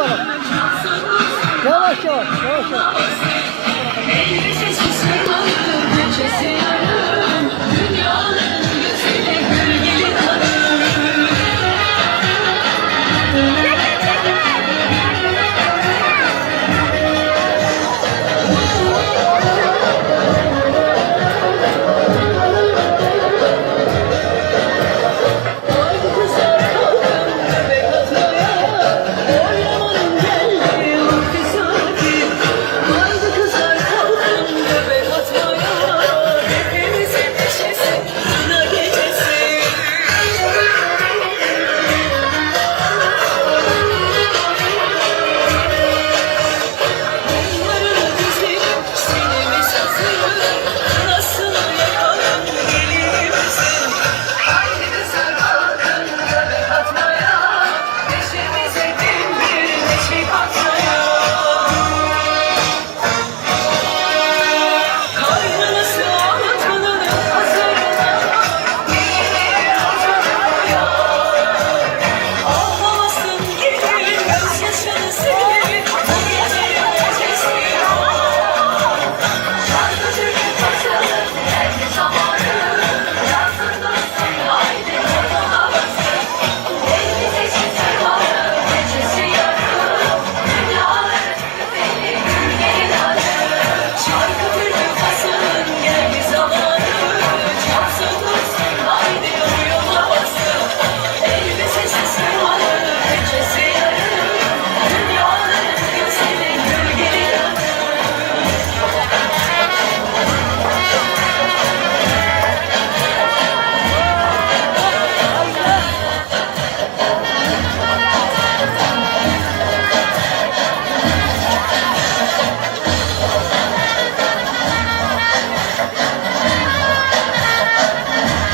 alalım. Yavaş yavaş, yavaş yavaş.